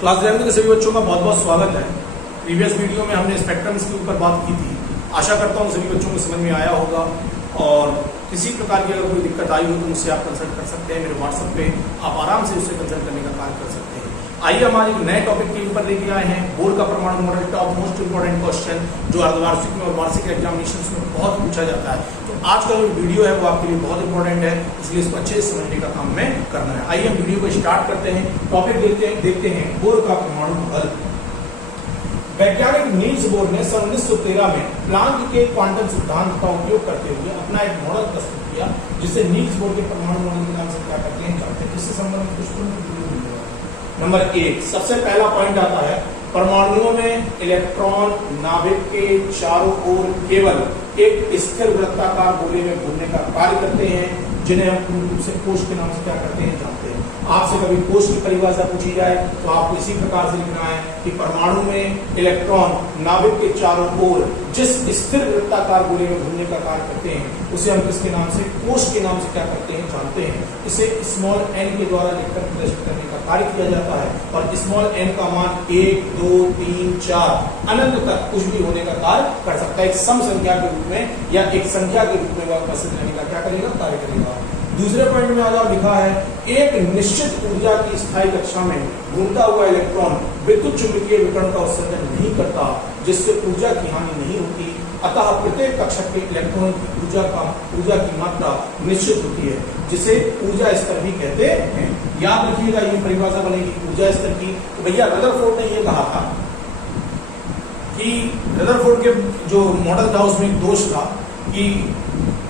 Class 11 के सभी बच्चों का बहुत बहुत स्वागत है। प्रीवियस वीडियो में हमने स्पेक्ट्रम्स के ऊपर बात की थी। आशा करता हूँ सभी बच्चों को समझ में आया होगा और किसी प्रकार की अगर कोई दिक्कत आई हो तो मुझसे आप कंसल्ट कर सकते हैं। मेरे व्हाट्सएप पे आप आराम से उससे कंसल्ट करने का कार्य कर सकते हैं। आइए हम आज एक नए टॉपिक के ऊपर लेके आए हैं, बोर्ड का परमाणु model, top most important question जो अर्धवार्षिक में और वार्षिक एग्जामिनेशन में बहुत पूछा जाता है। तो आज का जो वीडियो है वो आपके लिए बहुत इंपॉर्टेंट है, इसलिए इसको अच्छे से समझने का काम में करना है। आइए हम वीडियो को स्टार्ट करते हैं। टॉपिक देखते हैं बोर का परमाणु मॉडल। वैज्ञानिक नील्स बोर ने सन 1913 में प्लांक के क्वांटम सिद्धांत का उपयोग करते हुए अपना एक मॉडल प्रस्तुत किया, जिसे नील्स बोर के परमाणु मॉडल के नाम से क्या करते हैं जानते हैं। जिससे संबंधित कुछ नंबर 1 सबसे पहला पॉइंट आता है, परमाणुओं में इलेक्ट्रॉन नाभिक के चारों ओर केवल एक स्थिर वृत्ताकार गोले में घूमने का कार्य करते हैं, जिन्हें हम पूर्ण रूप से कोश के नाम से क्या करते हैं जानते हैं। आपसे कभी कोश की परिभाषा पूछी जाए तो आपको इसी प्रकार से लिखना है कि परमाणु में इलेक्ट्रॉन नाभिक के चारों ओर जिस स्थिर वृत्ताकार गोले में घूमने का कार्य करते हैं उसे हम किसके नाम से, कोश के नाम से क्या करते हैं जानते हैं। इसे स्मॉल एन के द्वारा लिखकर प्रदर्शित करने का कार्य किया जाता है और स्मॉल एन का मान 1, 2, 3, 4 अनंत तक कुछ भी होने का कार्य कर सकता है। एक सम संख्या के रूप में या एक संख्या के रूप में वह उपस्थित रहने का क्या करेगा, कार्य करेगा। दूसरे पॉइंट में आगे लिखा है, एक निश्चित ऊर्जा की स्थायी कक्षा में घूमता हुआ इलेक्ट्रॉन विद्युत चुंबकीय विकिरण का उत्सर्जन नहीं करता, जिससे ऊर्जा की हानि नहीं होती। अतः प्रत्येक कक्षक के इलेक्ट्रॉन की ऊर्जा की मात्रा निश्चित होती है, जिसे ऊर्जा स्तर भी कहते हैं। याद रखिएगा ये परिभाषा बनेगी ऊर्जा स्तर की। तो भैया रदरफोर्ड ने यह कहा था कि रदरफोर्ड के जो मॉडल था उसमें एक दोष था कि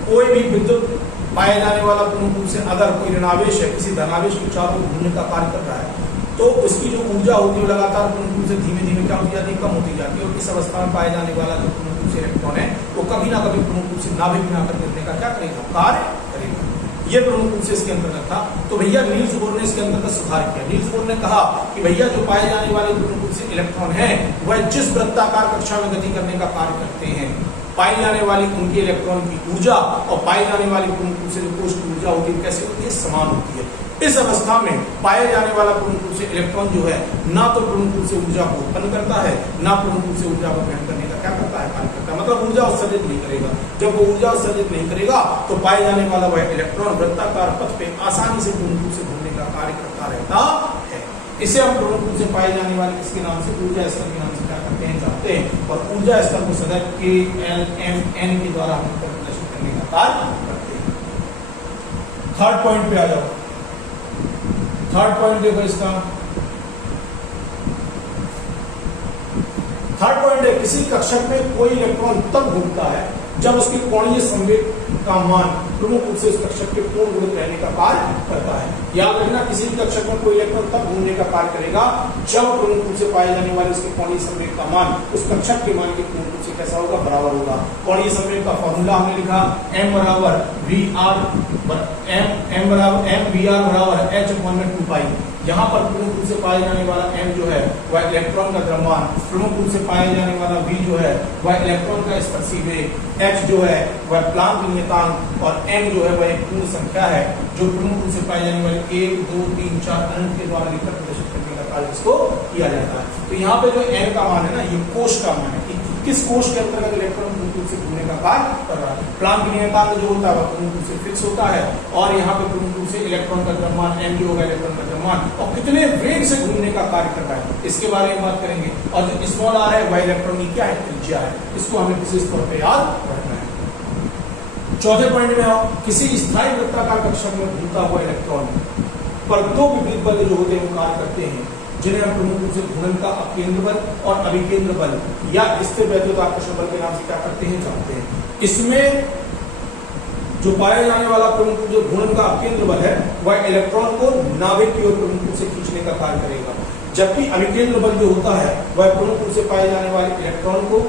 कोई भी विद्युत पाया जाने वाला पूर्ण रूप से अगर कोई ऋणावेश है किसी धनावेश के चारों घूमने का कार्य कर रहा है तो उसकी जो ऊर्जा होती है लगातार पूर्ण रूप से धीमे धीमे क्या होती जाती है, कम होती जाती है। और इस अवस्था में पाया जाने वाला जो पूर्ण रूप से इलेक्ट्रॉन है वो कभी ना कभी पूर्ण रूप से नाभिक में आकर गिरने का क्या करेगा, कार्य करेगा। ये पूर्ण रूप से इसके अंतर्गत था। तो भैया नील्स बोर ने इसके अंतर्गत सुधार किया। नील्स बोर ने कहा कि भैया जो पाए जाने वाले पूर्ण रूप से इलेक्ट्रॉन है वह जिस वृत्ताकार कक्षा में गति करने का कार्य करते हैं, पाई जाने वाली उनके इलेक्ट्रॉन की ऊर्जा और पाई जाने वाली पूर्ण रूप से जो कोश की ऊर्जा होती है कैसे होती है, समान होती है। इस अवस्था में पाया जाने वाला पूर्ण रूप से इलेक्ट्रॉन जो है ना तो पूर्ण रूप से ऊर्जा को उत्पन्न करता है ना पूर्ण रूप से ऊर्जा को ग्रहण करने का क्या करता है, कार्य करता है। मतलब ऊर्जा उत्सर्जित नहीं करेगा। जब वो ऊर्जा उत्सर्जित नहीं करेगा तो पाए जाने वाला वह इलेक्ट्रॉन वृत्ताकार पथ पे आसानी से पूर्ण रूप से घूमने का कार्य करता रहता है। इसे हम पूर्ण रूप से पाए जाने वाले किसके नाम से, ऊर्जा स्तर के नाम से क्या करते हैं जानते हैं। और ऊर्जा स्तर को सदैव के एल एम एन के द्वारा हम प्रदर्शित करने का कार्य करते हैं। थर्ड पॉइंट पे आ जाओ। थर्ड पॉइंट देखो इसका। थर्ड पॉइंट है, किसी कक्षक में कोई इलेक्ट्रॉन तब घूमता है जब उसकी कोणीय संवेग का मान प्रमुख रूप से उस कक्षक के पूर्ण गुणित रहने का कार्य करता है। याद रखना, किसी भी कक्षक में कोई इलेक्ट्रॉन तब घूमने का कार्य करेगा जब प्रमुख रूप से पाए जाने वाले उसके कोणीय संवेग का मान उस कक्षक के मान के पूर्ण रूप से कैसा होगा, बराबर होगा। कोणीय संवेग का फॉर्मूला हमने लिखा, m बराबर वी आर बराबर h अपॉन 2 पाई। यहाँ पर प्रमुख रूप से पाए जाने वाला m जो है वह इलेक्ट्रॉन का द्रव्यमान, प्रमुख रूप से पाए जाने वाला v जो है वह इलेक्ट्रॉन का स्पर्शी वेग, h जो है वह प्लांक नियतांक और m जो है वह एक पूर्ण संख्या है जो प्रमुख रूप से पाए जाने वाले 1, 2, 3, 4 अनंत के द्वारा लिखकर प्रदर्शित करने का कार्य इसको किया जाता है। तो यहाँ पे जो n का मान है ना, ये कोश का मान है कि किस कोश के अंतर्गत इलेक्ट्रॉन पूर्ण रूप से घूमने का कार्य कर रहा है। प्लांक नियतांक जो होता है वह पूर्ण रूप से फिक्स होता है और यहाँ पे पूर्ण रूप से इलेक्ट्रॉन का द्रव्यमान m जो होगा इलेक्ट्रॉन का द्रव्यमान और कितने वेग से घूमने का कार्य कर रहा है इसके बारे में बात करेंगे। और जो स्मॉल r है वह इलेक्ट्रॉन की क्या है, त्रिज्या है। इसको हमें विशेष तौर पर याद रखना है। चौथे पॉइंट में आओ, किसी स्थायी वृत्ताकार कक्षक में घूमता हुआ इलेक्ट्रॉन पर दो विपरीत बल जो होते हैं वो कार्य करते हैं, जिन्हें हम प्रमुख रूप से घूर्णन का अकेंद्र बल और अभिकेंद्र बल या स्थिर वैद्युत आकर्षण बल के नाम से क्या करते हैं जानते हैं। इसमें जो पाया जाने वाला प्रमुख जो घूर्णन का अकेंद्र बल है वह इलेक्ट्रॉन को नाभिक की ओर प्रमुख रूप से खींचने का कार्य करेगा, जबकि अभिकेंद्र बल जो होता है वह प्रमुख रूप से पाए जाने वाले इलेक्ट्रॉन को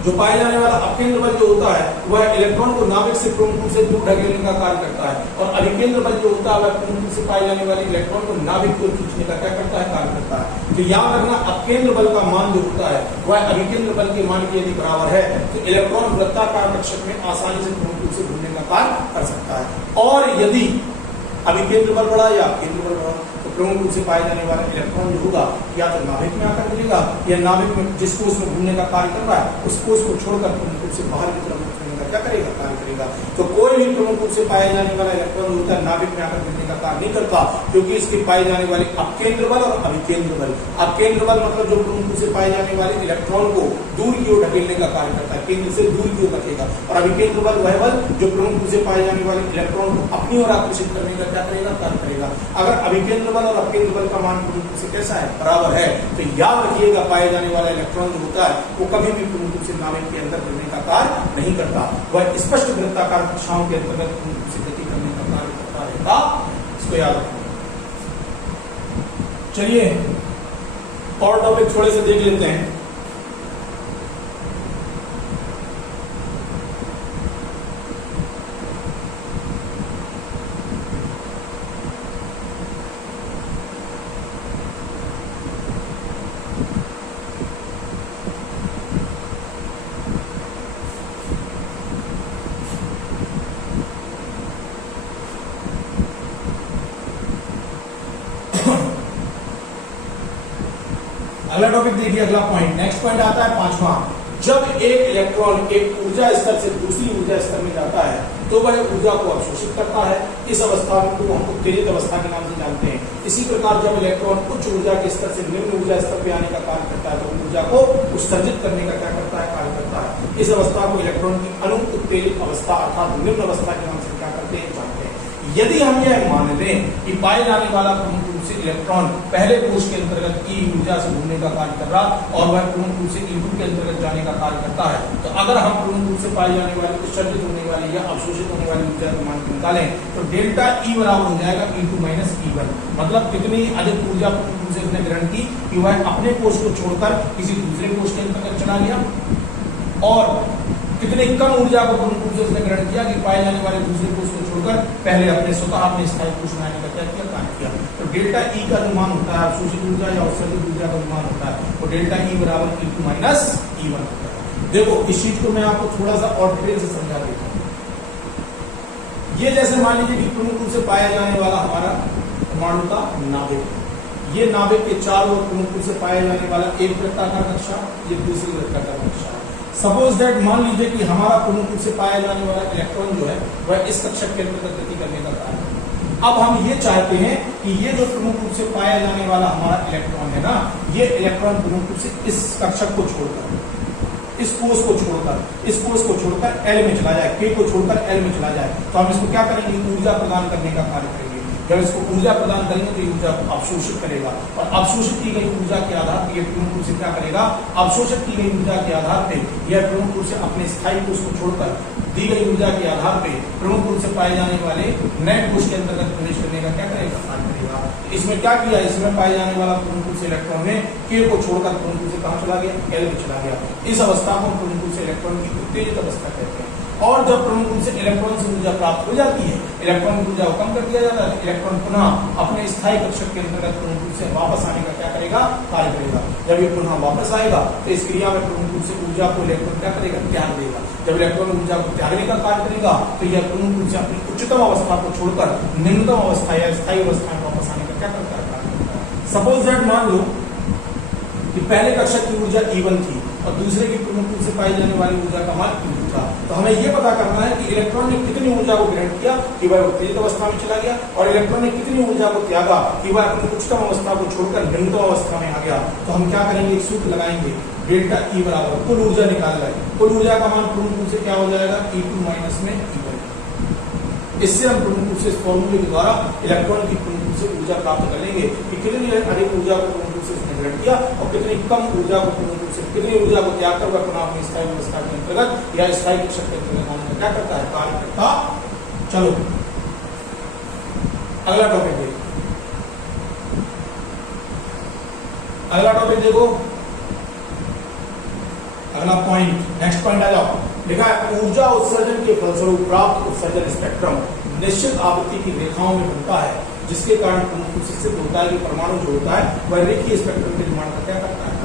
जो पाए जाने वाला अकेंद्र बल जो होता है वह इलेक्ट्रॉन को नाभिक से प्रमुख रूप से दूर ढकेलने का कार्य करता है और अभिकेंद्र बल जो होता है वह प्रमुख रूप से पाए जाने वाले इलेक्ट्रॉन को नाभिक की ओर खींचने का क्या करता है, कार्य करता है। तो याद रखना, अकेंद्र बल का मान जो होता है वह अभिकेंद्र बल के मान के यदि बराबर है तो इलेक्ट्रॉन वृत्ताकार कक्षक में आसानी से प्रमुख रूप से घूमने का कार्य कर सकता है। और यदि अभिकेंद्र बल बढ़ा या अकेंद्र बल बढ़ा तो प्रमुख रूप से पाए जाने वाला इलेक्ट्रॉन जो होगा या तो नाभिक में आकर मिलेगा या नाभिक में जिस कोष में घूमने का कार्य कर रहा है उस कोष को छोड़कर प्रमुख रूप से बाहर की तरफ क्या करेगा, कार्य करेगा। तो कोई भी प्रमुख रूप से पाए जाने वाला इलेक्ट्रॉन होता है नाभिक में आकर मिलने का कार्य नहीं करता, क्योंकि इसके पाए जाने वाले अपकेंद्र बल और अभिकेंद्र बल। अपकेंद्र बल मतलब जो प्रमुख रूप से पाए जाने वाले इलेक्ट्रॉन को दूर की ओर ढकेलने का कार्य करता है, केंद्र से दूर की ओर रखेगा। और अभिकेंद्र बल वह बल जो प्रमुख रूप से पाए जाने वाले इलेक्ट्रॉन को अपनी ओर आकर्षित करने का क्या करेगा, कार्य करेगा। अगर अभिकेंद्र बल और अपकेंद्र बल का मान प्रमुख रूप से कैसा है, बराबर है, तो याद रखिएगा पाए जाने वाला इलेक्ट्रॉन जो होता है वो कभी भी प्रमुख रूप से नाभिक के अंदर मिलने का कार्य नहीं करता, वह स्पष्ट वृत्ताकार कक्षाओं के अंतर्गत से गति करने का कार्य करता रहेगा। इसको याद रखना। चलिए और टॉपिक थोड़े से देख लेते हैं। अगला टॉपिक देखिए, अगला पॉइंट, नेक्स्ट पॉइंट आता है पांचवा। जब एक इलेक्ट्रॉन एक ऊर्जा स्तर से दूसरी ऊर्जा स्तर में जाता है तो वह ऊर्जा को अवशोषित करता है। इस अवस्था को हम उत्तेजित अवस्था के नाम से जानते हैं। इसी प्रकार जब इलेक्ट्रॉन उच्च ऊर्जा के स्तर से निम्न ऊर्जा स्तर पर आने का कार्य करता है तो ऊर्जा को उत्सर्जित करने का क्या करता है, कार्य करता है। इस अवस्था को इलेक्ट्रॉन की अनुत्तेजित अवस्था अर्थात निम्न अवस्था के नाम से क्या करते हैं, जानते हैं। यदि हम यह मान लें कि पाए जाने वाला प्रमुख रूप से इलेक्ट्रॉन पहले कोष के अंतर्गत ई ऊर्जा से घूमने का कार्य कर रहा और वह प्रमुख रूप से E2 के अंतर्गत जाने का कार्य करता है, तो अगर हम प्रमुख रूप से पाए जाने वाले उत्सर्जित होने वाली या अवशोषित होने वाली ऊर्जा का मान निकालें तो डेल्टा E बराबर हो जाएगा E2 माइनस E1। मतलब कितनी अधिक ऊर्जा प्रमुख रूप से उसने ग्रहण की कि वह अपने कोष को छोड़कर किसी दूसरे कोष के अंतर्गत चला गया, और कितनी कम ऊर्जा को प्रमुख रूप से उसने ग्रहण किया कि पाए जाने वाले दूसरे कोष को छोड़कर पहले अपने स्वतः अपने स्थायी कोष में आने का क्या किया, कार्य किया। तो डेल्टा E का जो मान होता है अवशोषित ऊर्जा या उत्सर्जित ऊर्जा का मान होता है तो डेल्टा E बराबर E2 माइनस E1 होता है। देखो इस चीज को मैं आपको थोड़ा सा और डिटेल से समझा देता हूँ। ये जैसे मान लीजिए कि प्रमुख रूप से पाया जाने वाला हमारा परमाणु का नाभिक, ये नाभिक के चारों ओर प्रमुख रूप से पाया जाने वाला एक वृत्ताकार कक्षा, ये दूसरी वृत्ताकार कक्षा। सपोज दैट मान लीजिए कि हमारा प्रमुख रूप से पाया जाने वाला इलेक्ट्रॉन जो है वह इस कक्षक के अंतर्गत गति करने का कार्य है। अब हम ये चाहते हैं कि ये जो प्रमुख रूप से पाया जाने वाला हमारा इलेक्ट्रॉन है ना, ये इलेक्ट्रॉन प्रमुख रूप से इस कक्षक को छोड़कर इस कोष को छोड़कर एल में चला जाए, के को छोड़कर एल में चला जाए, तो हम इसको क्या करेंगे, ऊर्जा प्रदान करने का कार्य करेंगे। जब इसको ऊर्जा प्रदान करेंगे तो ऊर्जा को अवशोषित करेगा, और अवशोषित की गई ऊर्जा के आधार पर यह प्रमुख रूप से क्या करेगा, अवशोषित की गई ऊर्जा के आधार पर यह प्रमुख रूप से अपने स्थायी कोष को छोड़कर दी गई ऊर्जा के आधार पर प्रमुख रूप से पाए जाने वाले नए कोष के अंतर्गत प्रवेश करने का क्या करेगा, कार्य करेगा। इसमें क्या किया, इसमें पाए जाने वाला प्रमुख रूप से इलेक्ट्रॉन ने के को छोड़कर प्रमुख रूप से कहां चला गया, एल में चला गया। इस अवस्था को प्रमुख रूप से इलेक्ट्रॉन की उत्तेजित अवस्था कहते हैं। और जब प्रमुख रूप से इलेक्ट्रॉन से ऊर्जा प्राप्त हो जाती है, इलेक्ट्रॉन की ऊर्जा को कम कर दिया जाता है, इलेक्ट्रॉन पुनः अपने स्थायी कक्षक के अंतर्गत प्रमुख रूप से वापस आने का क्या करेगा, कार्य करेगा। जब ये पुनः वापस आएगा तो इस क्रिया में प्रमुख रूप से ऊर्जा को इलेक्ट्रॉन क्या करेगा, त्याग देगा। जब इलेक्ट्रॉन ऊर्जा को त्यागने का कार्य करेगा तो यह प्रमुख रूप से अपनी उच्चतम अवस्था को छोड़कर निम्नतम अवस्था या स्थायी अवस्था में वापस आने का क्या करता है, कार्य करता है। सपोज दैट मान लो कि पहले कक्षक की ऊर्जा E1 थी और दूसरे की प्रमुख रूप से पाई जाने वाली ऊर्जा का मान E2 था, तो हमें यह पता करना है कि इलेक्ट्रॉन ने कितनी ऊर्जा को ग्रहण किया कि वह उत्तेजित अवस्था में चला गया, और इलेक्ट्रॉन ने कितनी ऊर्जा को त्यागा कि वह अपनी उच्चतम अवस्था को छोड़कर निम्नतम अवस्था में आ गया। तो हम क्या करेंगे, एक सूत्र लगाएंगे, डेल्टा E बराबर कुल ऊर्जा निकाल रहे, कुल ऊर्जा का मान प्रमुख रूप से क्या हो जाएगा, E2 माइनस में E1। इससे हम प्रमुख रूप से इस फॉर्मूले के द्वारा इलेक्ट्रॉन की प्रमुख रूप से ऊर्जा प्राप्त कर लेंगे कि कितनी अधिक ऊर्जा को प्रमुख रूप से उसने ग्रहण किया और कितनी कम ऊर्जा को प्रमुख रूप से, कितनी ऊर्जा को त्याग कर वह पुनः अपनी स्थायी अवस्था के अंतर्गत या स्थायी कक्षक के अंतर्गत आने का क्या करता है, कार्य करता। चलो अगला टॉपिक देखो, अगला टॉपिक देखो, अगला पॉइंट, नेक्स्ट पॉइंट आ जाओ। लिखा है ऊर्जा उत्सर्जन के फलस्वरूप प्राप्त उत्सर्जन स्पेक्ट्रम निश्चित आवृत्ति की रेखाओं में बनता है, जिसके कारण प्रमुख रूप से सिद्ध होता है कि परमाणु जो होता है वह रेखीय स्पेक्ट्रम के निर्माण का क्या करता है।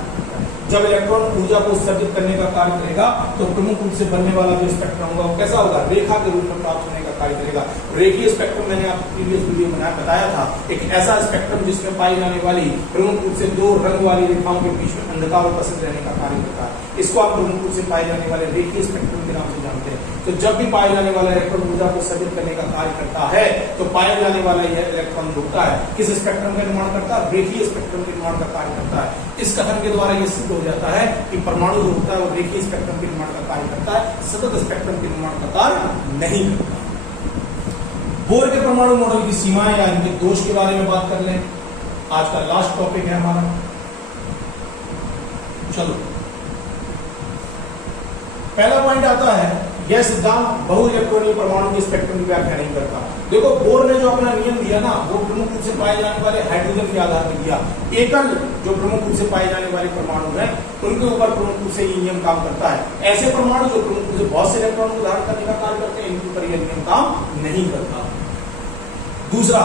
जब इलेक्ट्रॉन ऊर्जा को उत्सर्जित करने का कार्य करेगा तो प्रमुख रूप से बनने वाला जो स्पेक्ट्रम होगा वो कैसा होगा, रेखा के रूप में प्राप्त होने का कार्य करेगा। रेखीय स्पेक्ट्रम मैंने आपको प्रीवियस वीडियो में बताया था, एक ऐसा स्पेक्ट्रम जिसमें पाई जाने वाली प्रमुख रूप से दो रंग वाली रेखाओं के बीच में अंधकार उपस्थित रहने का कार्य करता है। इसको आप प्रमुख रूप से पाए जाने वाले रेखीय स्पेक्ट्रम के नाम से जानते हैं। तो जब भी पाए जाने वाला इलेक्ट्रॉन ऊर्जा को उत्सर्जित करने का कार्य करता है तो पाया जाने वाला यह इलेक्ट्रॉन रुकता है, किस स्पेक्ट्रम का निर्माण करता है, रेखीय स्पेक्ट्रम के निर्माण का कार्य करता है। इस कथन के द्वारा यह सिद्ध हो जाता है कि परमाणु जो होता है वो रेखीय स्पेक्ट्रम के निर्माण का कार्य करता है, सतत स्पेक्ट्रम के निर्माण का कार्य नहीं करता। बोर के परमाणु मॉडल की सीमाएं या इनके दोष के बारे में बात कर लें। आज का लास्ट टॉपिक है हमारा। चलो, पहला पॉइंट आता है, यह सिद्धांत बहु इलेक्ट्रॉनिक परमाणु के स्पेक्ट्रम की व्याख्या नहीं करता। देखो, बोर ने जो अपना नियम दिया ना, वो प्रमुख रूप से पाए जाने वाले हाइड्रोजन के आधार पर दिया। एकल जो प्रमुख रूप से पाए जाने वाले परमाणु हैं उनके ऊपर प्रमुख रूप से ये नियम काम करता है। ऐसे परमाणु जो प्रमुख रूप से बहुत से इलेक्ट्रॉन को धारण करने का कार्य करते हैं, इनके ऊपर यह नियम काम नहीं करता। दूसरा,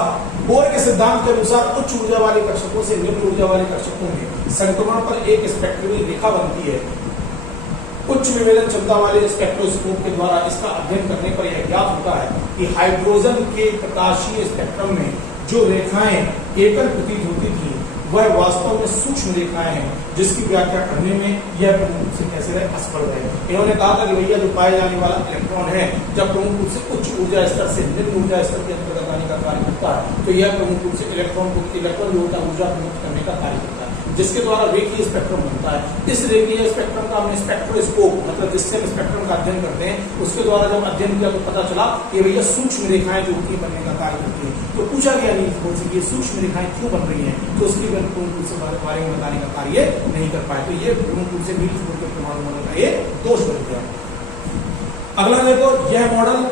बोर के सिद्धांत के अनुसार उच्च ऊर्जा वाले कक्षकों से निम्न ऊर्जा वाले कक्षकों में संक्रमण पर एक स्पेक्ट्रमी रेखा बनती है। उच्च विभेदन क्षमता वाले स्पेक्ट्रोस्कोप के द्वारा इसका अध्ययन करने पर यह ज्ञात होता है कि हाइड्रोजन के प्रकाशीय स्पेक्ट्रम में जो रेखाएं एकल प्रतीत होती थी वह वास्तव में सूक्ष्म रेखाएं हैं, जिसकी व्याख्या करने में यह प्रमुख रूप से कैसे रहे, असफल रहे। इन्होंने कहा था कि भैया जो पाए जाने वाला इलेक्ट्रॉन है जब प्रमुख रूप से उच्च ऊर्जा स्तर से निम्न ऊर्जा स्तर के अंतर्गत आने का कार्य करता है तो यह प्रमुख रूप से इलेक्ट्रॉन जो होता है ऊर्जा प्रमुख करने का कार्य करता है, जिसके द्वारा रेखीय स्पेक्ट्रम बनता है। इस रेखीय स्पेक्ट्रम का हमने स्पेक्ट्रोस्कोप मतलब जिससे हम स्पेक्ट्रम का अध्ययन करते हैं उसके द्वारा जब अध्ययन किया तो पता चला कि भैया सूक्ष्म रेखाएं जो होती है बनने का कार्य करती है। तो पूछा गया नहीं ये सूक्ष्म रेखाएं क्यों बन रही हैं, तो उसकी प्रमुख रूप से बारे में बताने का कार्य नहीं कर पाए। तो ये प्रमुख रूप से नील्स बोर के परमाणु मॉडल का ये दोष बन गया। अगला देखो, यह मॉडल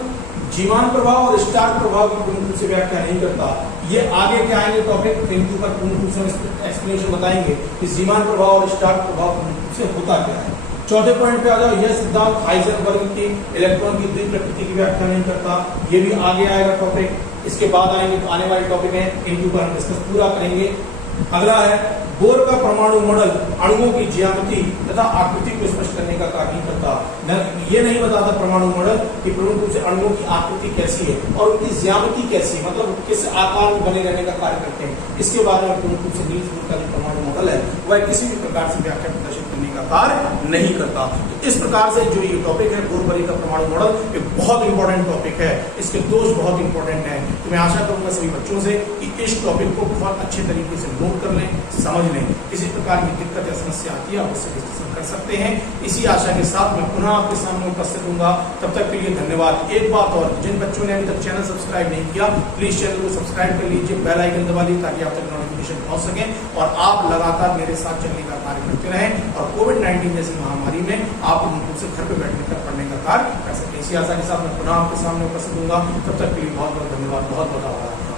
जीवान प्रभाव और स्टार प्रभाव की प्रमुख रूप से व्याख्या नहीं करता। ये आगे के आएंगे टॉपिक, इनके ऊपर प्रमुख रूप से एक्सप्लेनेशन बताएंगे कि जीवान प्रभाव और स्टार प्रभाव प्रमुख रूप से होता क्या है। चौथे पॉइंट पे आ जाओ, यह सिद्धांत हाइजेनबर्ग की इलेक्ट्रॉन की द्वि प्रकृति की व्याख्या नहीं करता। ये भी आगे आएगा टॉपिक, इसके बाद आएंगे तो आने वाले टॉपिक है, इनके ऊपर हम डिस्कस पूरा करेंगे। अगला है, बोर का परमाणु मॉडल अणुओं की ज्यामिति तथा आकृति को स्पष्ट करने का कार्य नहीं करता। ये नहीं बताता परमाणु मॉडल कि प्रमुख रूप से अणुओं की आकृति कैसी है और उनकी ज्यामिति कैसी है, मतलब किस आकार में बने रहने का कार्य करते हैं। इसके बारे में प्रमुख रूप से नील्स बोर का जो परमाणु मॉडल है वह किसी भी प्रकार से व्याख्या प्रदर्शित करने का कार्य नहीं करता। तो इस प्रकार से जो ये टॉपिक है बोर का परमाणु मॉडल, ये बहुत इंपॉर्टेंट टॉपिक है, इसके दोष बहुत इंपॉर्टेंट है। तो मैं आशा करूंगा सभी बच्चों से कि इस टॉपिक को बहुत अच्छे तरीके से नोट कर लें, समझ लें। किसी प्रकार की दिक्कत या समस्या आती है आप उससे डिस्कशन कर सकते हैं। इसी आशा के साथ मैं पुनः आपके सामने उपस्थित होऊंगा। तब तक के लिए धन्यवाद। एक बात और, जिन बच्चों ने अभी तक चैनल सब्सक्राइब नहीं किया प्लीज चैनल को सब्सक्राइब कर लीजिए, बेल आइकन दबा लीजिए ताकि आप तक नोटिफिकेशन पहुंच सके और आप लगातार मेरे साथ चलने का कार्य करते रहें और कोविड-19 जैसी महामारी में आप उनको से घर पे बैठने का पढ़ने का कार्य कर सकें। इसी आशा के साथ मैं पुनः आपके सामने उपस्थित होऊंगा। तब तक के लिए बहुत बहुत धन्यवाद, बहुत बहुत आभार।